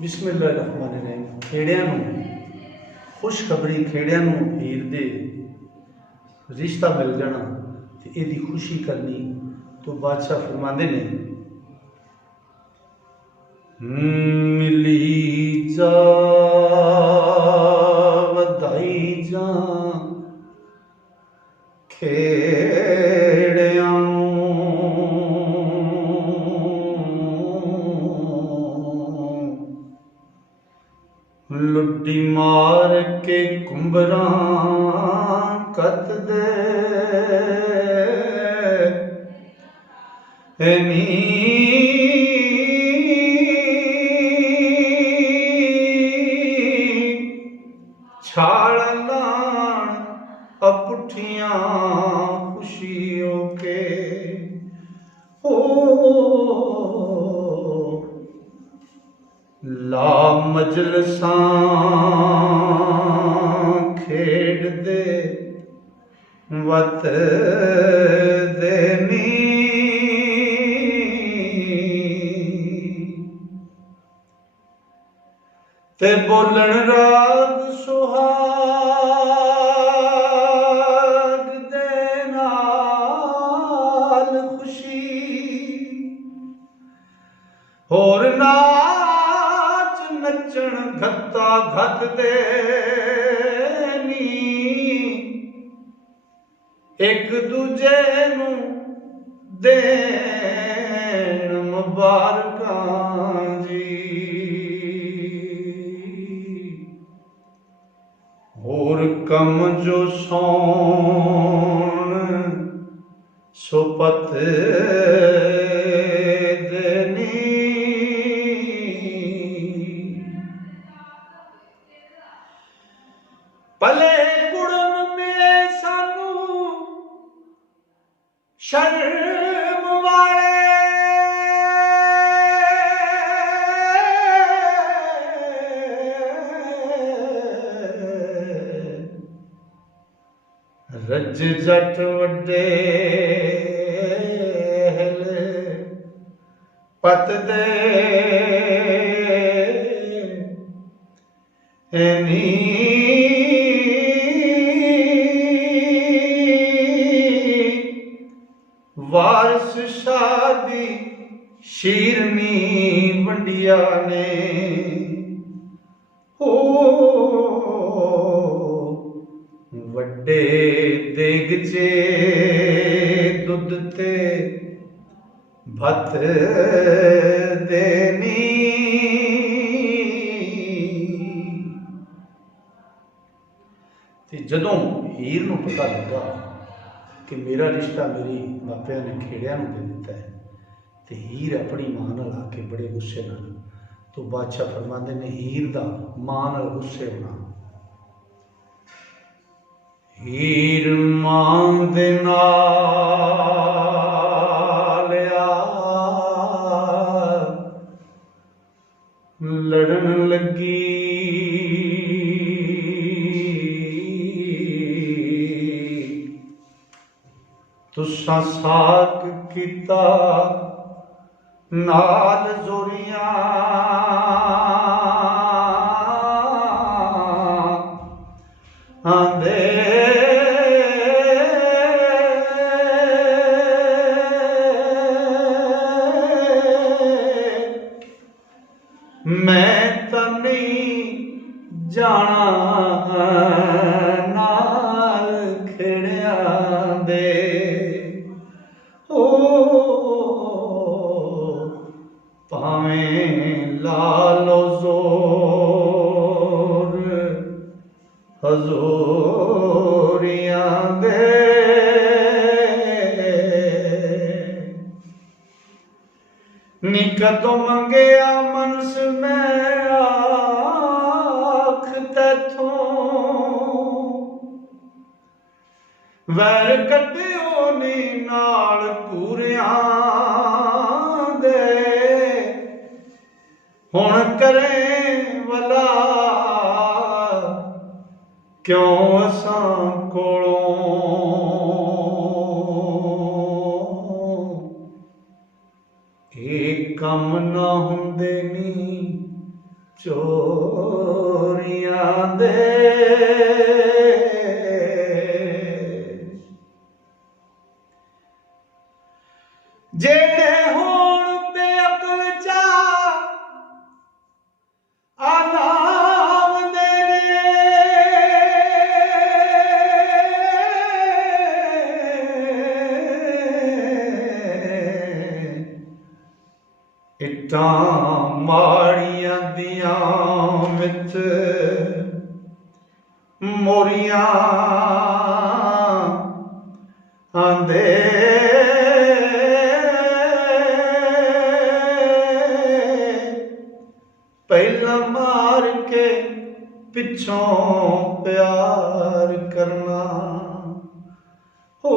बिस्मिल्लाहिर्रहमानिर्रहीम। खेड़िया खुशखबरी, खेड़िया हीर दे रिश्ता मिल जाना तो यदी खुशी करनी। तो बादशाह फरमाते ने मिली जा वधाई जा खेड़िया लुटी मार के कुंबरा कत दे नी छाड़ना अपुठियां खुशियों के हो ला मजलसा खेड़ दे वत देनी ते बोलन राग सुहाग दे नाल खुशी होर नाच नचण घत्ता घत देनी एक दूजे नू देण मुबारकां जी होर कम जो सौण सुपत देनी भले गुणन में सानू शर्म वाले रज जट वड्डे पत दे नी वारिस शादी शीरनी वंडिया ने हो वड्डे देगचे दुध ते भत देनी ते जदों हीर नूं पता लगा कि मेरा रिश्ता मेरी मापिया ने खेड़िया नूं दे दिता है तो हीर अपनी मां नाल आके बड़े गुस्से नाल तो बादशाह फरमाते ने हीर दा मां नाल गुस्से होना हीर मां दे नाल लड़न लगी तुसा साक किता नाल जोरियां आंदे मैं तो नहीं जाना नाल खेड़िया दे भावें लालो जोर हजूरियां दे निकतो मंगया मनस में आख तैथों वैर कट्टियो नी नाल पूरियां दे हुण करें वला क्यों असां कोलों ਇਹ ਕੰਮ ਨਾ ਹੁੰਦੇ ਨੀ चोरियां दे जेड़े होण बेअकल चा आलावदे ने इट्टां माड़ियां दियां विच मोरियां आंदे पहला मार के पिछों प्यार करना हो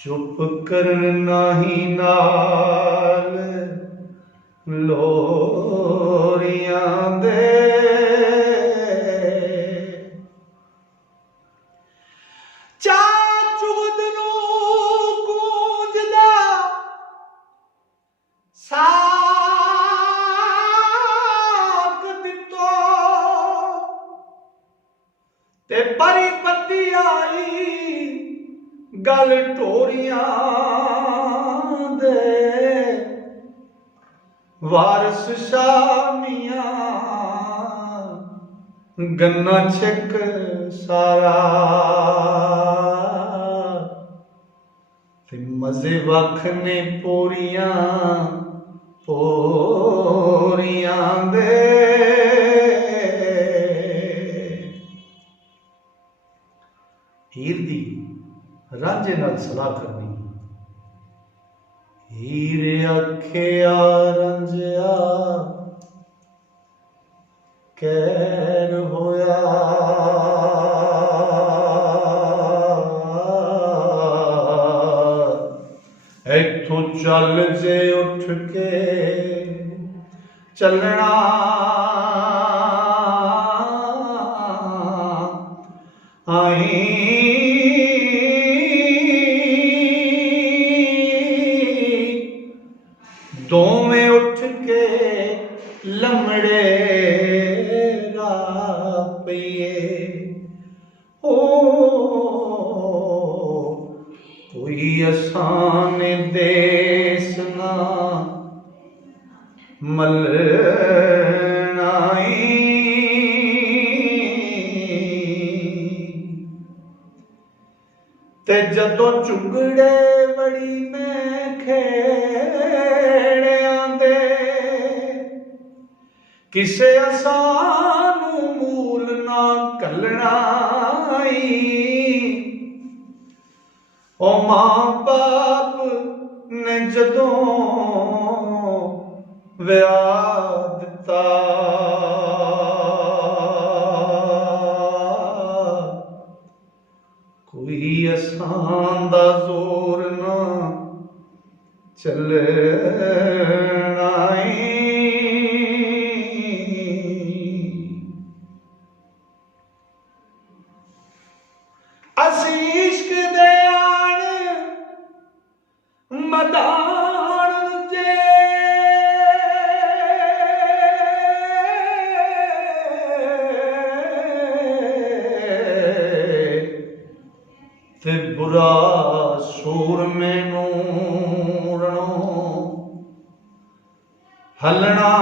चुप करना ही नाल लोरियां दे चा चुगद नूं गूंजदा साक दितो ते परी पत्ती आई गल टोरियां दे वारस शामियां गन्ना छिक सारा ते मजे वख ने पोरियां दे हीर दी रांझे नाल सलाह करनी हीर आखिया रंझिया कैर होया इथों चल जे उठ के चलना आई दोवें उठ के लमड़े रापइए ओ कोई आसान देस ना मलनाई ते जदों चुगड़े बड़ी मैं खेड़ियां दे किसे असानू मूल ना कलनाई ओ मां बाप ने जदों विआह दिता कोई असान दा जोर ना चलनाई असी इश्क दे आण मदान जे ते बुरा सूर मैनू हलना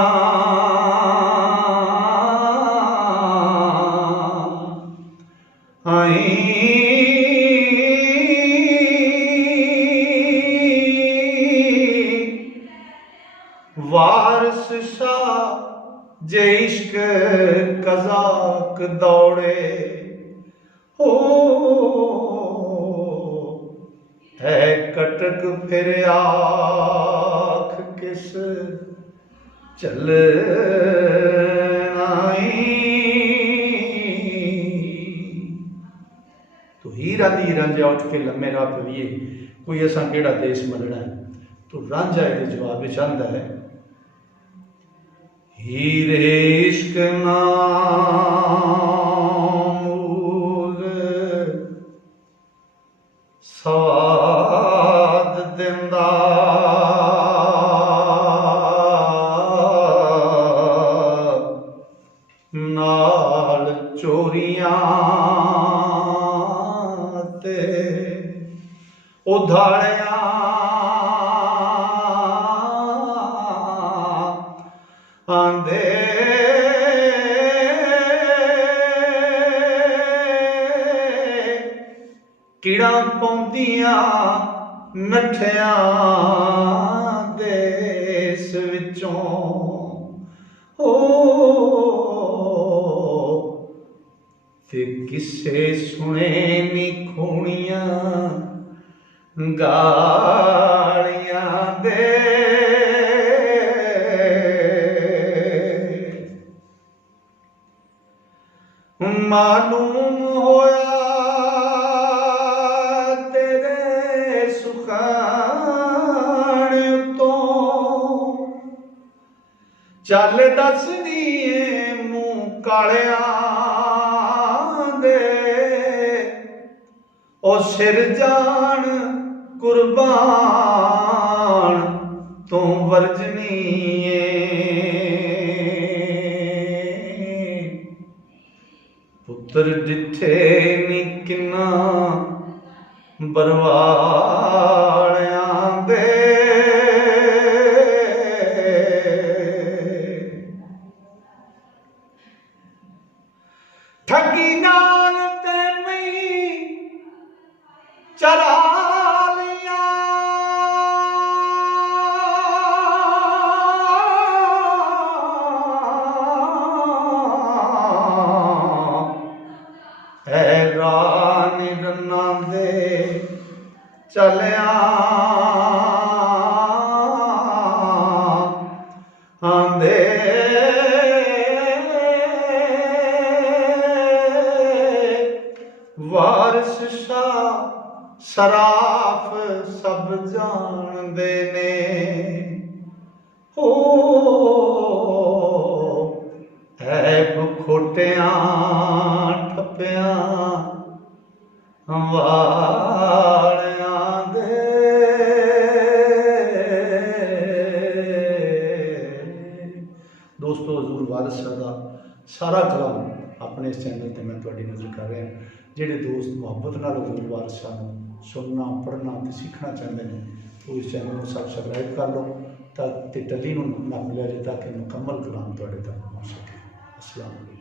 आई वारस शाह जे इश्क कजाक दौड़े हो है कटक फिर आख किस चलनाई तो हीर आदि रांझा उठ के लम्मे राह पवीए कोई असा केड़ा देश मलना है तो रांझा ये जवाब चाहता है हीर इश्क नामूल स्वाद दिंदा उघाड़िया आंदे कीड़ा पौंदियां नठिया देस विचों ओ ते किसे सुने नी खूनियां गालियां दे मालूम होया तेरे सुखान तो चल दस दिए मुँह कालिया दे ओ सिर जान कुर्बान तू वर्जनी पुत्र जिथे नी किन्ना बरवालियां दे ठगी नाल ते मई चरा लिया रानी रन्ना दे चलिया आंदे वारिस शाह सराफ सब जानदे ने हो ऐब खोटियां ठप्पियां वालियां दे दोस्तों हजूर वारिस शाह दा सारा कलाम अपने इस चैनल ते मैं तुहाडी नज़र कर रहा जिहड़े दोस्त मुहब्बत नाल हजूर वारिस शाह नूं सुनना पढ़ना ते सीखना चाहते हैं वो इस चैनल को सबसक्राइब कर लो ताकि टली नूं नप लिया जाए ताकि मुकम्मल कलाम तुहाडे तक पहुँच सके। अस्सलाम वालेकुम।